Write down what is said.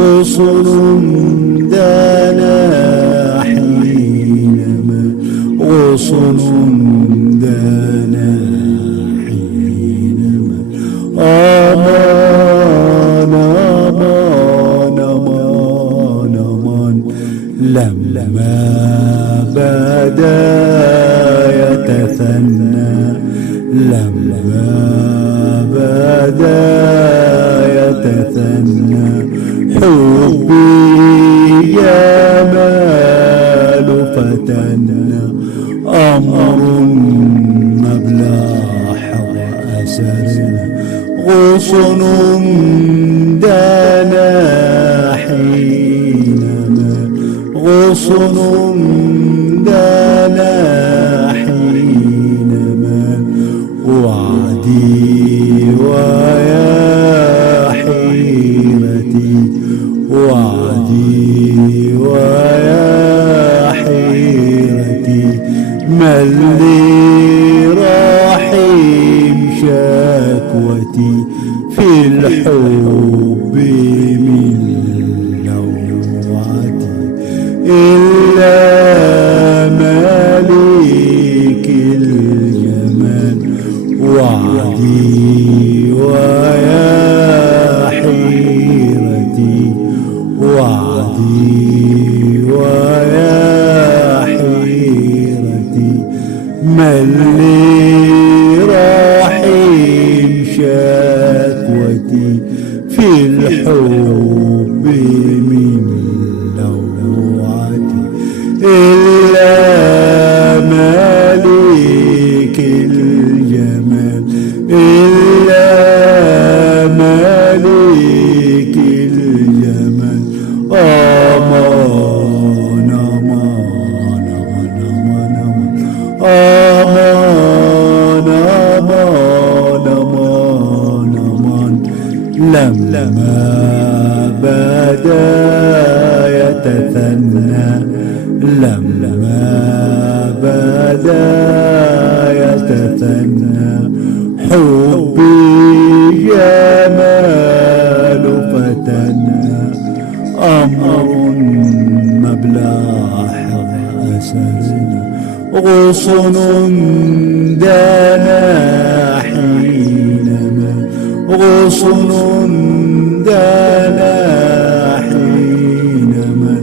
غصن دنا حينما غصن دنا حينما أمان أمان أمان أمان لما بدا يتثنى لما بدا يتثنى حبي يمال فتنى أمر مبلح وأسرنا غصن دنا حينما غصن دنا حينما وعدي ويا حيرتي وعدي ويا حيرتي من لي رحيم شكوتي في الحب من لوعتي إلا مالك الجمال وعدي ويا حيرتي وعدي ويا حيرتي من لي رحيم شكوتي في الحب من لوعتي إلا مالك الجمال إلا مالك الجمال أمان أمان أمان أمان أمان أمان أمان لما بدا يتثنى لما بدا يتثنى حبي جمال فتنى أمر مبلح أسرنا غصن دنا حينما غصن دنا حينما